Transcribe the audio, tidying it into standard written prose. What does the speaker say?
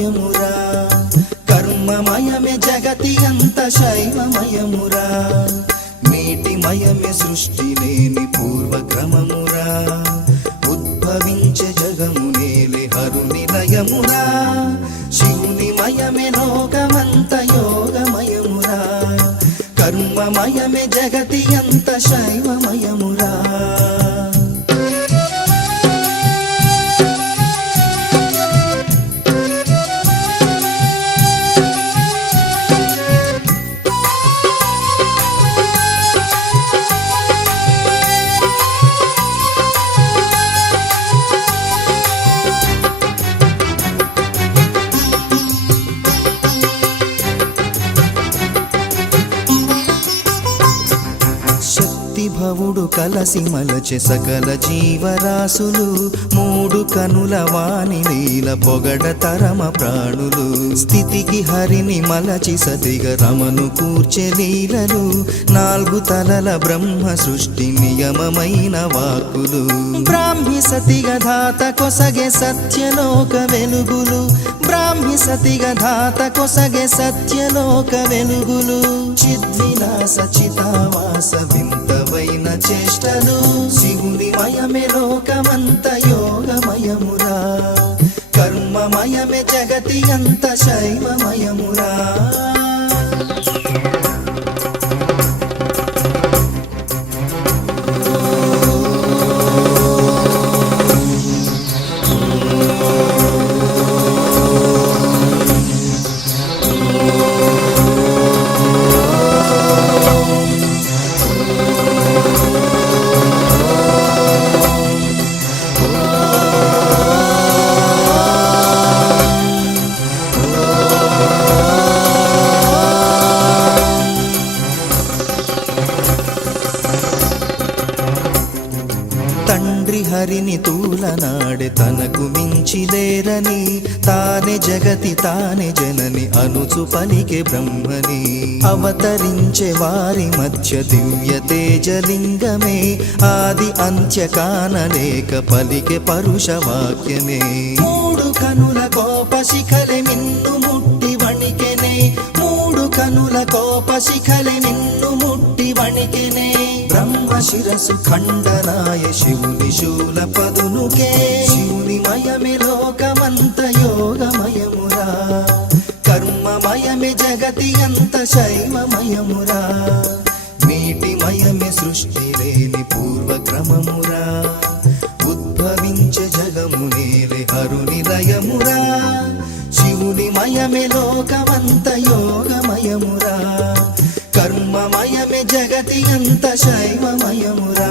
శివమయమురా కర్మమయమే జగతి అంత శైవమయమురా నీటిమయమే సృష్టి లేని పూర్వక్రమమురా ఉద్భవించే జగము నేలే హరుని లయమురా శివునిమయమే లోకమంత యోగమయమురా కర్మమయమే జగతి అంత శైవమయమురా భవుడు కలసి మలచె సకల జీవరాశులు మూడు కనుల వాణి లీల పొగడ తరమ ప్రాణులు స్థితికి హరిని మలచి సతిగ రమను కూర్చె లీలలు నాలుగు తలల బ్రహ్మ సృష్టి నియమమైన వాక్కులు బ్రాహ్మి సతిగ ధాత కొసగే సత్యలోక వెలుగులు బ్రాహ్మి సతిగ ధాత కొసగే సత్యలోక వెలుగులు చిద్విలాస చితావాస వింతవైన చేష్టలు శివునిమయమే లోకమంత యోగమయమురా కర్మమయమే జగతి అంత శైవమయమురా తండ్రి హరిని తూలనాడే తనకు మించి లేరని తానే జగతి తానే జనని అనుచు పలికే బ్రహ్మని అవతరించే వారి మధ్య దివ్య తేజలింగమే ఆది అంత్య కానలేక పలికే పరుష వాక్యమే మూడు కనుల కోప శిఖలే మిన్ను ముట్టి వణికెనే మూడు కనుల కోప శిఖలే మిన్ను ముట్టి వణికెనే బ్రహ్మ శిరసు ఖండనాయ శివుని శూల పదునుకే శివునిమయమే లోకమంత యోగమయమురా కర్మమయమే జగతి అంత శైవమయమురా నీటిమయమే సృష్టి లేని పూర్వక్రమమురా ఉద్భవించే జగము నేలే హరుని లయమురా శివునిమయమే లోకమంత యోగమయమురా కర్మమయమే జగతి అంత శైవమయమురా